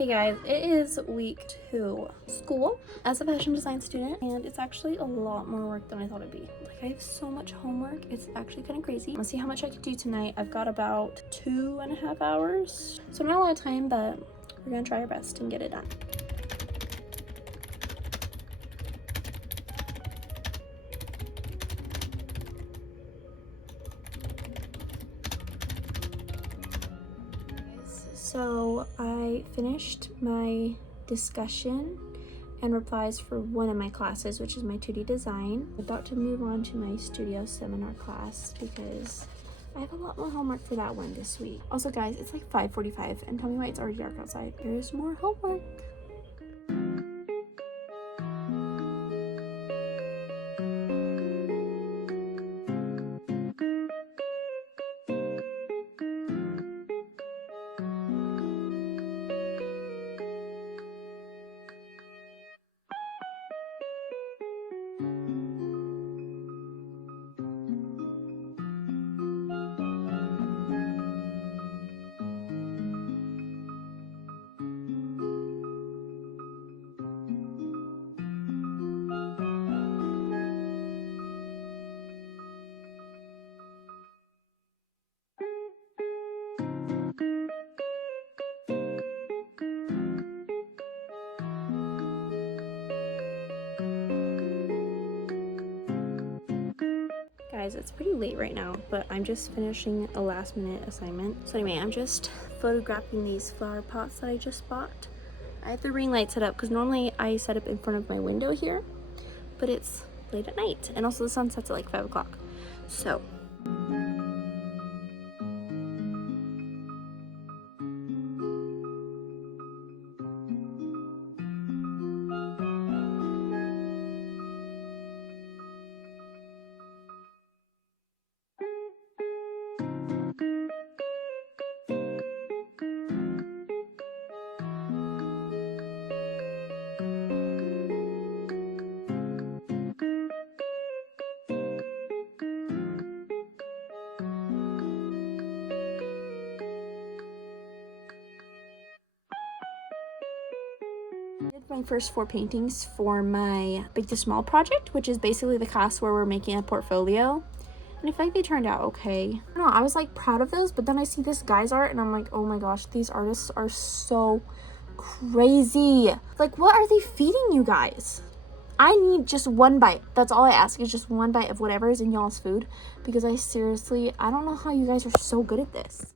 Hey guys, it is week 2 school as a fashion design student, and it's actually a lot more work than I thought it'd be. Like, I have so much homework, it's actually kind of crazy. Let's see how much I can do tonight. I've got about 2.5 hours, so not a lot of time, but we're gonna try our best and get it done. So I finished my discussion and replies for one of my classes, which is my 2D design. I'm about to move on to my studio seminar class because I have a lot more homework for that one this week. Also guys, it's like 5:45 and tell me why it's already dark outside. There's more homework. Guys, it's pretty late right now, but I'm just finishing a last minute assignment. So anyway, I'm just photographing these flower pots that I just bought. I have the ring light set up because normally I set up in front of my window here, but it's late at night, and also the sun sets at like 5 o'clock. So I did my first 4 paintings for my Big to Small project, which is basically the class where we're making a portfolio. And I feel like they turned out okay. I don't know, I was like proud of those, but then I see this guy's art and I'm like, oh my gosh, these artists are so crazy. Like, what are they feeding you guys? I need just one bite. That's all I ask, is just one bite of whatever is in y'all's food, because I don't know how you guys are so good at this.